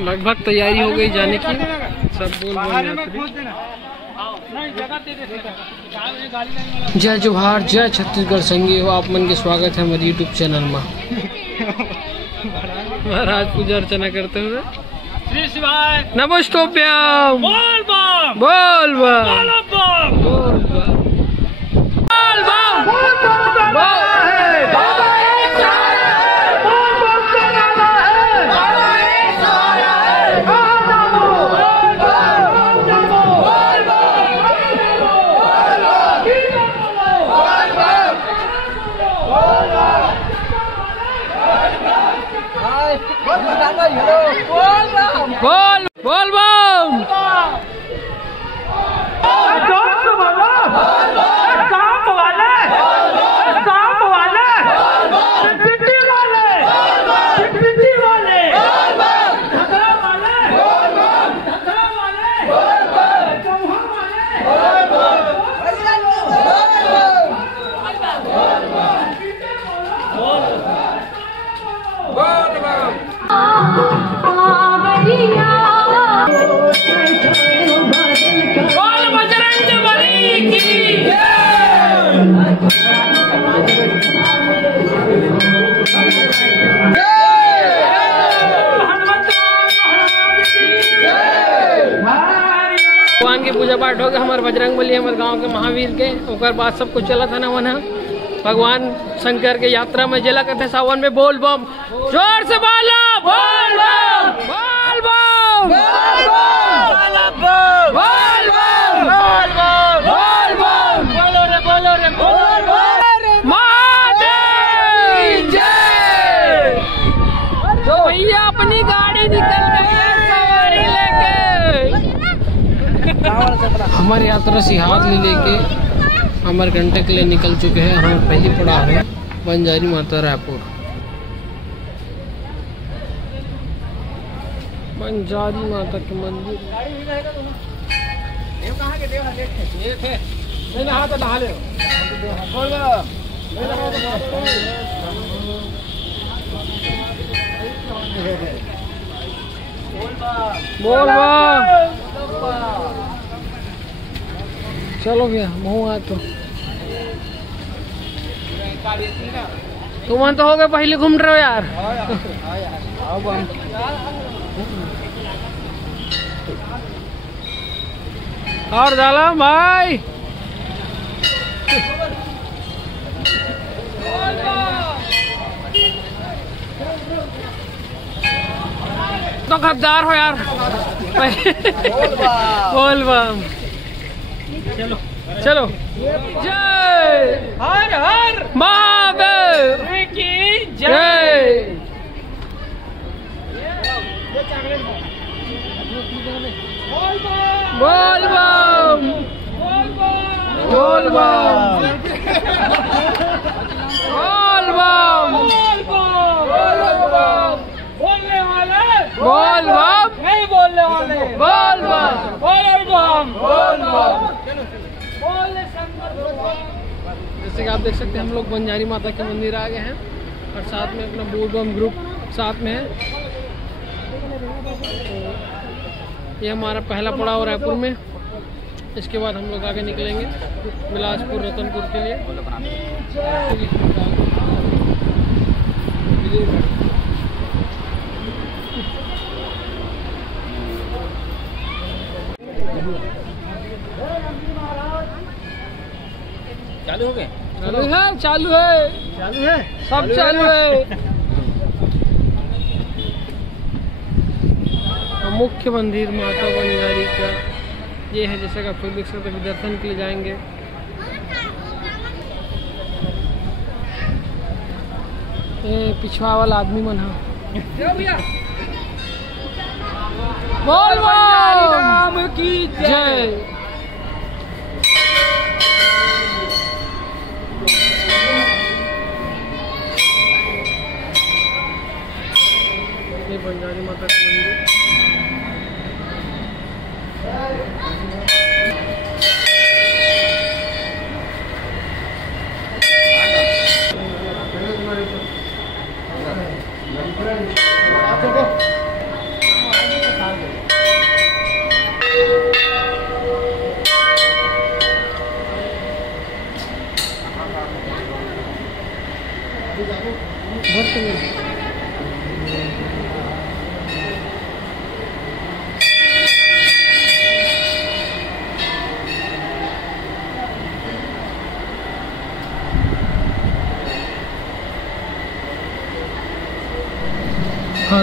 लगभग तैयारी हो गई जाने की। सब बोल जय जोहार, जय छत्तीसगढ़ संगी हो आप मन के स्वागत है हमारे यूट्यूब चैनल में। महाराज पूजा अर्चना करते हुए श्री शिवाय नमस्तोभ्यम बोल बम बोल बम बोल बम बोल बम। बोल बोल बम भगवान की पूजा पाठ हो गया हमारे बजरंगबली हमारे गांव के महावीर के। ओकर बाद सब कुछ चला था ना वहाँ भगवान शंकर के यात्रा में जला करते सावन में। बोल बम जोर से बोलो बोल बम बोल बम बोल बम बोल बम बोल बम बोलो रे बोलो रे बोल बम महादेव जय। तो भैया अपनी गाड़ी निकल गई है सवारी लेके। हमारी यात्रा सिहार लेके अमर घंटे के लिए निकल चुके हैं। हम पहली पड़ा है बंजारी माता रायपुर। बंजारी माता के मंदिर बोल चलो भैया मुँह आ तुम तो हो गए पहले घूम रहे हो यार। और डाला भाई तो खबरदार हो यार। बोल बम चलो चलो जय हर हर महादेव की जय। बोल बम बोल बम बोल बम बोलने वाले बोल बम नहीं बोलने वाले बोल बम बोल बम बोल बम। जैसे कि आप देख सकते हैं हम लोग बंजारी माता के मंदिर आ गए हैं और साथ में अपना बोल बम ग्रुप साथ में है। ये हमारा पहला पड़ाव रायपुर में। इसके बाद हम लोग आगे निकलेंगे बिलासपुर रतनपुर के लिए। चालू हो गए चालू है चालू है चालू है सब चालू है। मुख्य मंदिर माता बंजारी का ये है। जैसे कि आप देख सकते हैं दर्शन के लिए जाएंगे। पिछवा वाला आदमी मन है। बोल राम की जय। ये बंजारी माता का मंदिर।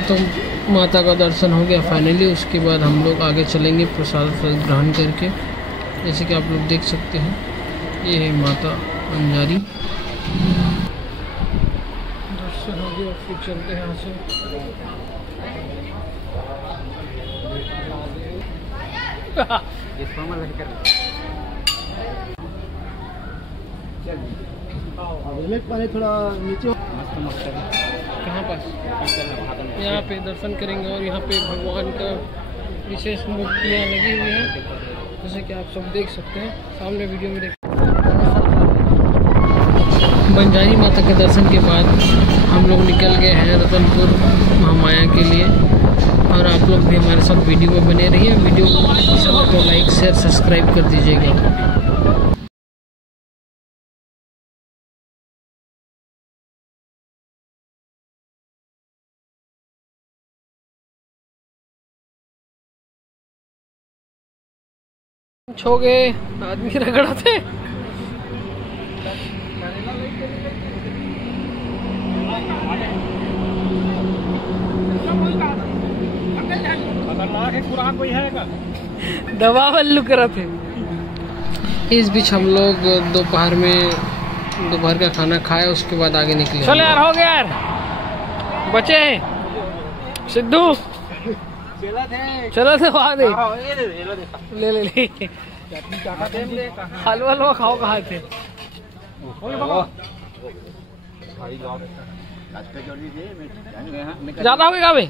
तो माता का दर्शन हो गया फाइनली। उसके बाद हम लोग आगे चलेंगे प्रसाद ग्रहण करके। जैसे कि आप लोग देख सकते हैं, ये है माता अंजारी। दर्शन हो गया, फिर चलते हैं यहाँ से। थोड़ा नीचे कहाँ पास यहाँ पे दर्शन करेंगे और यहाँ पे भगवान का विशेष मूर्तियाँ लगी हुई हैं, जैसे कि आप सब देख सकते हैं सामने वीडियो में। देख बंजारी माता के दर्शन के बाद हम लोग निकल गए हैं रतनपुर महामाया के लिए। और आप लोग भी हमारे साथ वीडियो में बने रहिए। वीडियो को पसंद है तो लाइक शेयर सब्सक्राइब कर दीजिएगा। छो गए आदमी रगड़ा थे। दवा वल्लू करा थे। इस बीच हम लोग दोपहर का खाना खाया, उसके बाद आगे निकले। चलो यार, हो गया यार, बचे हैं सिद्धू। चलो थे वहाँ दे ले ले ले हलवा खाओ। कहाँ थे? ज्यादा हो गया भाई,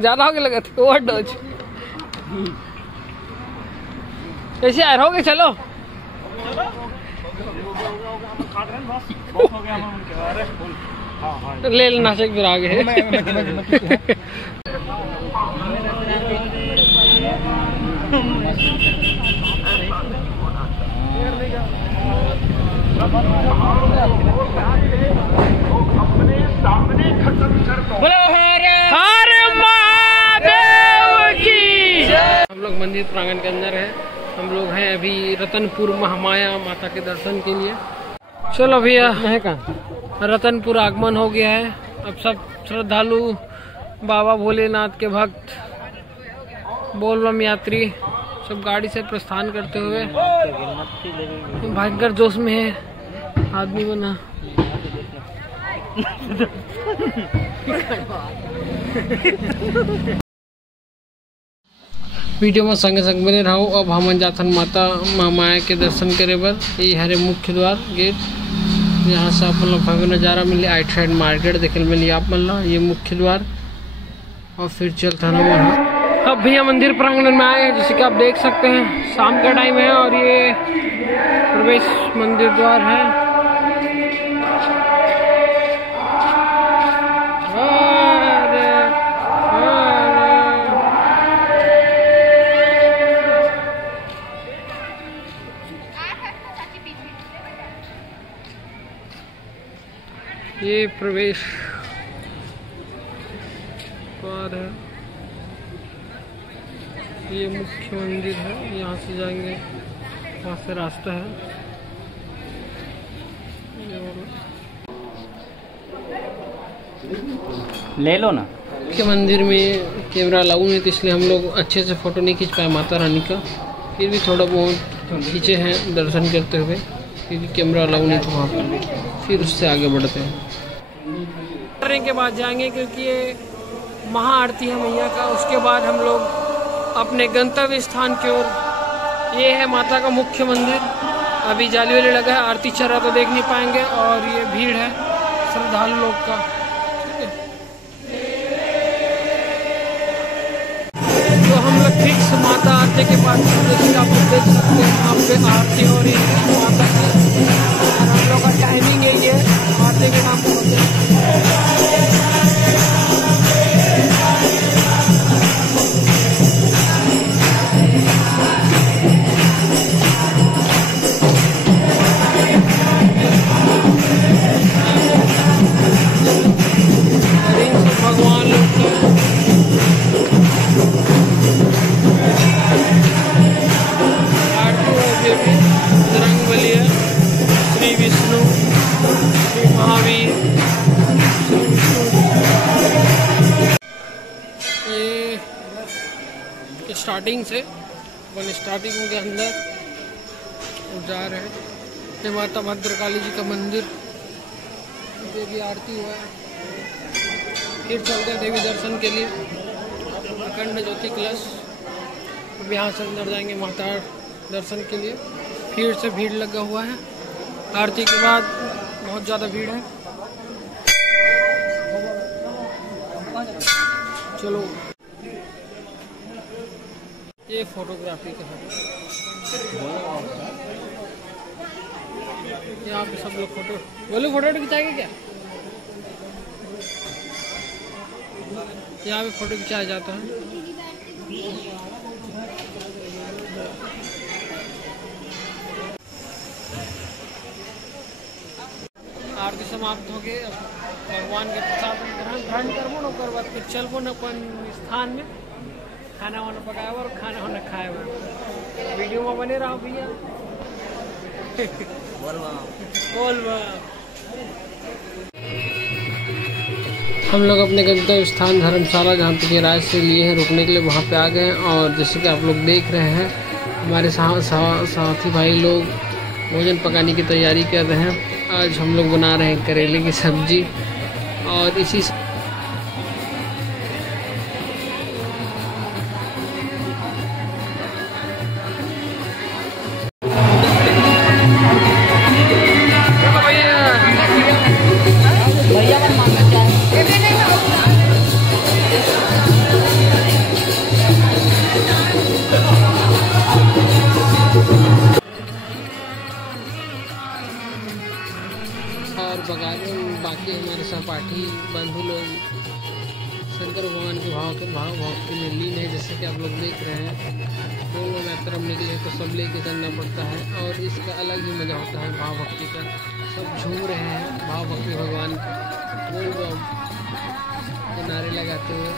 ज्यादा हो गया लगा था ओवरडोज। कैसे यार, हो गए? चलो ले लेना से फिर आगे। हम लोग मंदिर प्रांगण के अंदर है। हम लोग हैं अभी रतनपुर महामाया माता के दर्शन के लिए। चलो भैया, रतनपुर आगमन हो गया है। अब सब श्रद्धालु, बाबा भोलेनाथ के भक्त, बोलबम यात्री सब गाड़ी से प्रस्थान करते हुए भयंकर जोश में है आदमी बना। वीडियो में संगे संग बने रहो। अब हम जाथन माता महामाया के दर्शन करे बर। ये हरे मुख्य द्वार गेट, यहाँ से आप भव्य नज़ारा मिले। आइट साइड मार्केट देखे मिली आप मन। ये मुख्य द्वार और फिर चलता ना वहाँ। अब भैया मंदिर प्रांगण में आए हैं, जैसे कि आप देख सकते हैं शाम का टाइम है और ये प्रवेश मंदिर द्वार है। ये प्रवेश द्वार है, ये मुख्य मंदिर है। यहाँ से जाएंगे, वहाँ से रास्ता है। ले लो ना। मुख्य मंदिर में कैमरा अलाउ नहीं, तो इसलिए हम लोग अच्छे से फोटो नहीं खींच पाए माता रानी का। फिर भी थोड़ा बहुत खींचे हैं दर्शन करते हुए, क्योंकि कैमरा अलाउ नहीं था वहाँ पर। फिर उससे आगे बढ़ते हैं। करने के बाद जाएंगे, क्योंकि ये महाआरती है मैया का। उसके बाद हम लोग अपने गंतव्य स्थान की ओर। ये है माता का मुख्य मंदिर। अभी जाली वाली लगा है, आरती चल रहा तो देख नहीं पाएंगे। और ये भीड़ है श्रद्धालु लोग का। तो हम लोग फिक्स माता आरती के बाद, जैसे आप लोग देख सकते हैं यहाँ पे आरती हो रही है माता की। हम लोग का टाइमिंग यही है आरती के नाम पर। भगवान लोग रंगबली है, श्री विष्णु, श्री महावीर, श्री स्टार्टिंग से, अपन स्टार्टिंग के अंदर जा रहे हैं। ये माता भद्रकाली जी का मंदिर, देवी आरती हुआ है। फिर चलते हैं देवी दर्शन के लिए, अखंड ज्योति कलश। अब यहाँ से अंदर जाएंगे माता दर्शन के लिए। फिर से भीड़ लगा हुआ है, आरती के बाद बहुत ज़्यादा भीड़ है। चलो, ये फोटोग्राफी का है, यहाँ पे सब लोग फोटो खिंचाएंगे क्या? यहाँ पे फोटो खिंचाया जाता है। आरती समाप्त हो गए, भगवान के प्रसाद ग्रहण करबो, ओकर बाद फिर चलबो न अपन स्थान में, खाना वाना पकाए और खाना वाना खाए। वीडियो में बने रहो भैया। हम लोग अपने गंतव्य स्थान धर्मशाला, जहाँ पे किराए से लिए हैं रुकने के लिए, वहाँ पे आ गए हैं। और जैसे कि आप लोग देख रहे हैं, हमारे साथी भाई लोग भोजन पकाने की तैयारी कर रहे हैं। आज हम लोग बना रहे हैं करेले की सब्जी, और इसी और बाकी हमारे सहपाठी बंधु लोग शंकर भगवान के भाव भक्ति में लीन है। जैसे कि आप लोग देख रहे हैं, बोल यात्रा में निकले तो सब लेके चलना पड़ता है, और इसका अलग ही मजा होता है भाव भक्ति का। सब झूम रहे हैं भाव भक्ति भगवान के, बोल बम के नारे लगाते हुए।